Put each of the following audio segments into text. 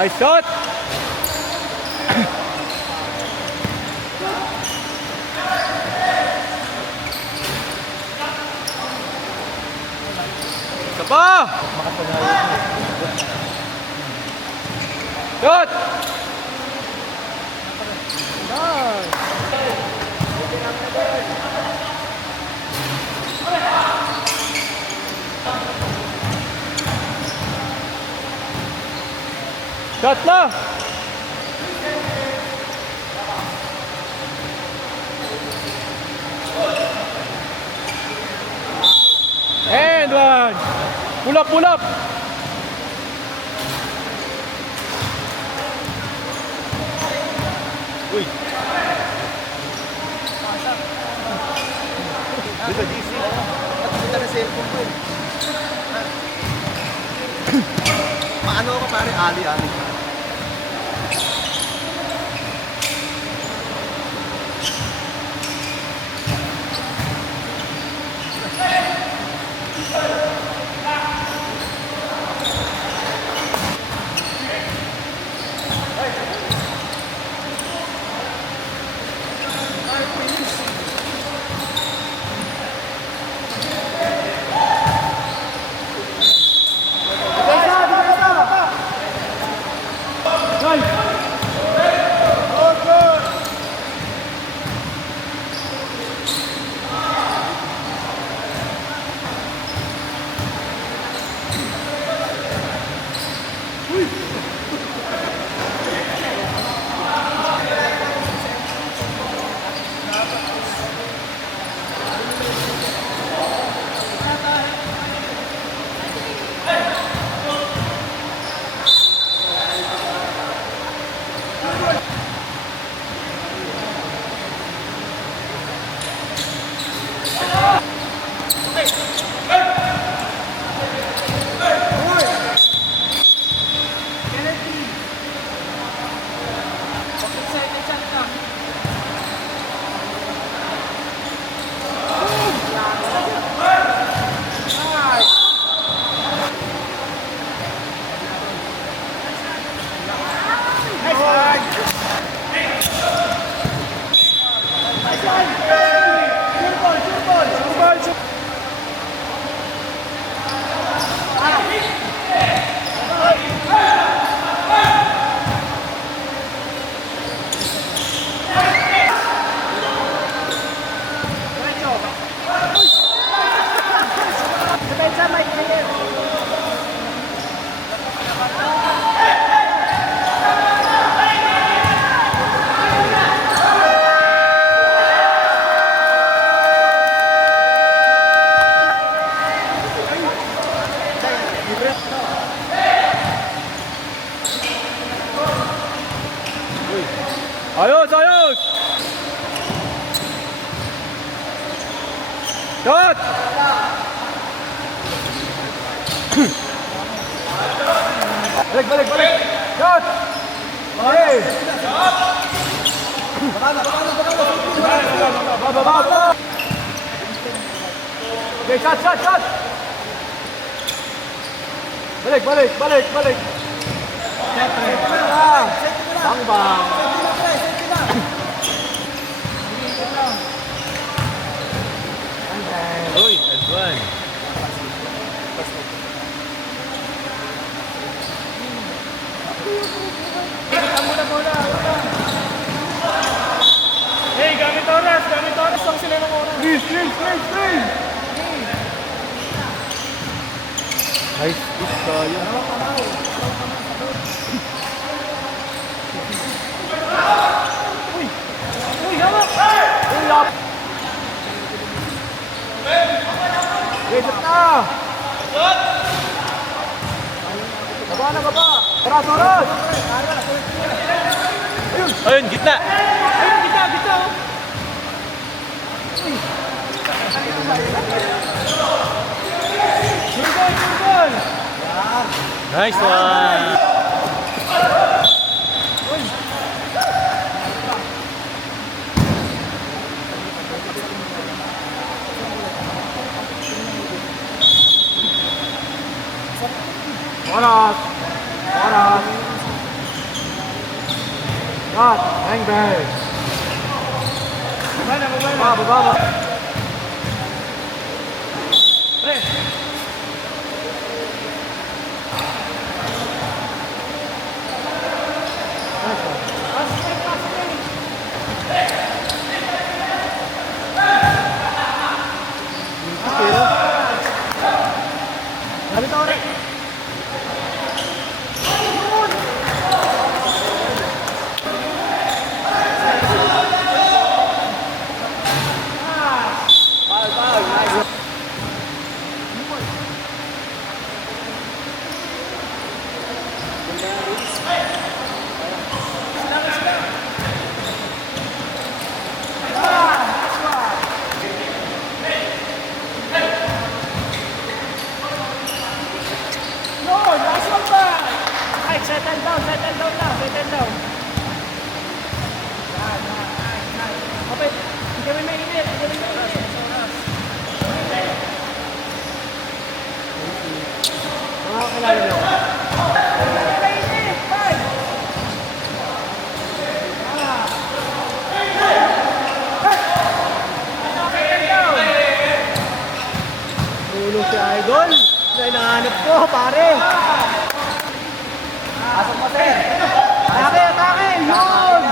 Nice shot! Isa pa! Shot! Shot na! And one! Pull up, pull up! Uy! Dito, DC. At na cellphone ko eh. Paano ako pare? Ali. Ayos, ayos! Shot! Balik! Shot! Okay! Baba! Okay, shot! Balik, balik, balik, balik. Bang, bang. Uy, Edwan. Hey, gamit oras lang sila ng oras. Please. Nice, good kaya. Uy, hawak! Uy, lap! Wait na! Baba! Oras! Ayun, gitna. Ayun, kita! Good goal! Nice one. Oras! Cut! Bang! Baba! Pre! Gamit oras! Settle down lang. Okay, hindi kami mainit. Mga kakilala nyo. Tulong si Idol. Na hinahanap ko, pare. Pasok mo, sir. Atake! Yun!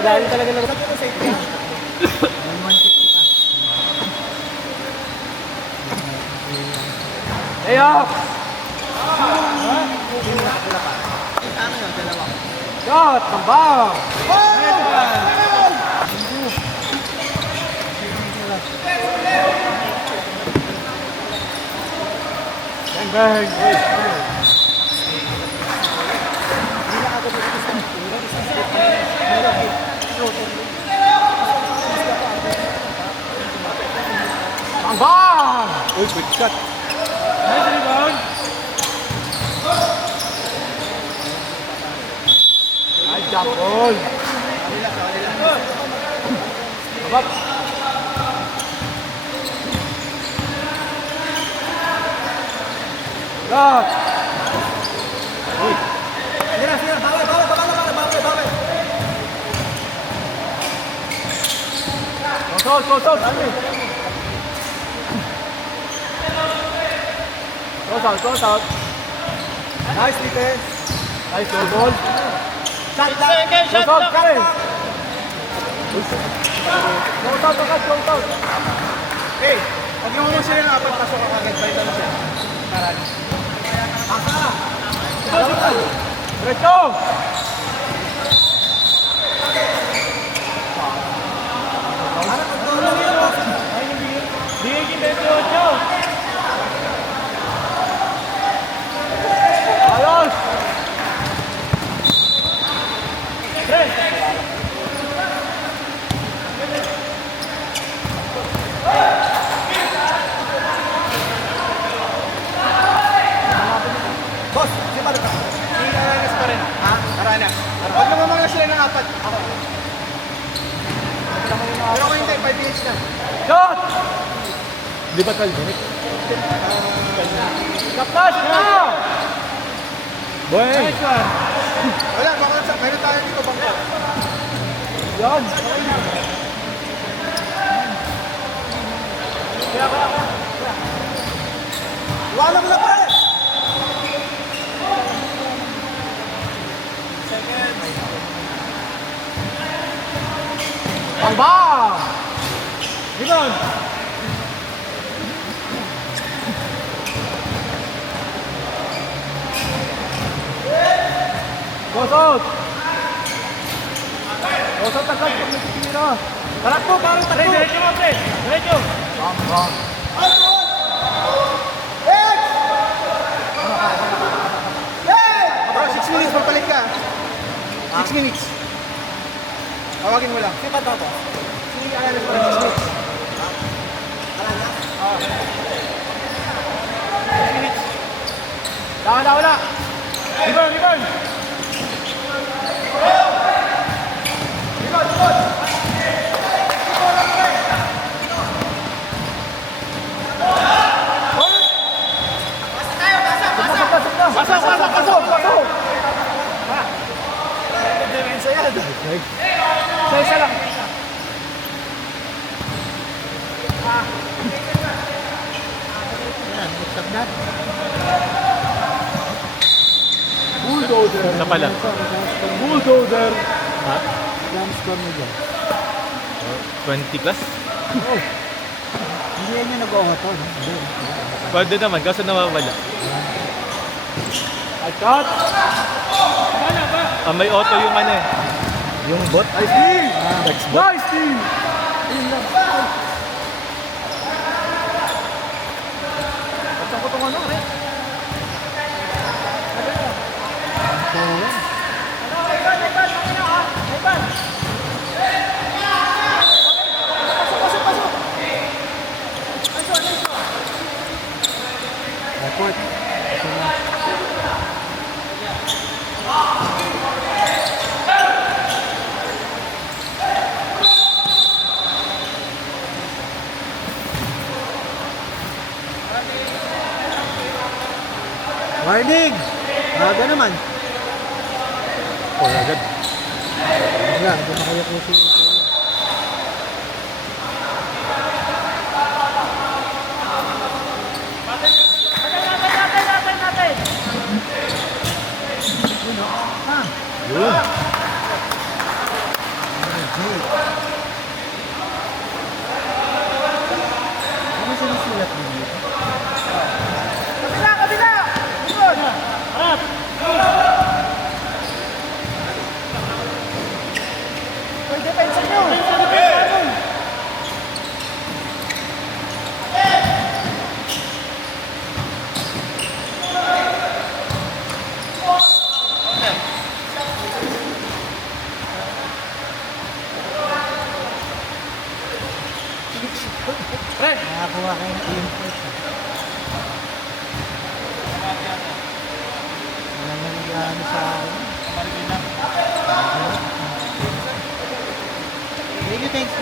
Dahil talaga lang. Ayok! Shot! Tambang! Bang! Tambang! Uy, quick shot. Nice rebound! Nice jump ball! Abap! Shot! Uy! Sige, bawal! Close out! Close out! Nice defense! Nice goal ball! Shot! Close out! Kare! Close out! Hey! Huwag naman mo sila na pasok ka agad. Balitan mo siya. Karani. Paka! Diretso! Bigay 28! Ayos! Boss, Pag namamangla sila ng apat, ako. Pero kung hindi, 5 minutes na. Shot! Di ba 12 minutes? Kaplas na! Boy! Nice one! Wala, baka meron tayo dito, bangka. Yan! Wala mo na pare! Bang bang! Rebound! Goes out! Goes out agad pag nagtitira. Tarakbo, parang takbo! Diretso mo, pre! Diretso! Bang bang! Bro, 6 minutes, papalit ka. 6 minutes. Tawagin mo lang. Si Pato to? Si Alex pa 6 minutes. Wala! Rebound, rebound! Pasok! Demensa yan. Isa lang. Bulldozer. Isa pala. Bulldozer. Ha? Jam score mo dyan. 20 plus? Hindi yan yung nag-auto. Hindi. Pwede naman, kaso nawawala. I cut. May auto yung ano eh. Yung bot. Nice team. Text bot. Nice team. Ba't ko itong ano, eh? Report. Warning! Aga naman. Oh, agad. Wala, hindi na kayo kasi. Yun. Ano sinusulat mo dito? Nakakuha kayo ng team first. Wala na nag-ano sa akin. Thank you, thanks.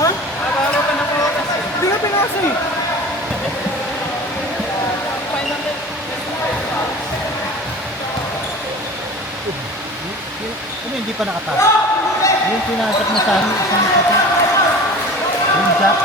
Ha? Hindi ka pinasa eh. Ano hindi pa nakatapos? Yung pinasok mo sa amin, isang kita. Yung jack.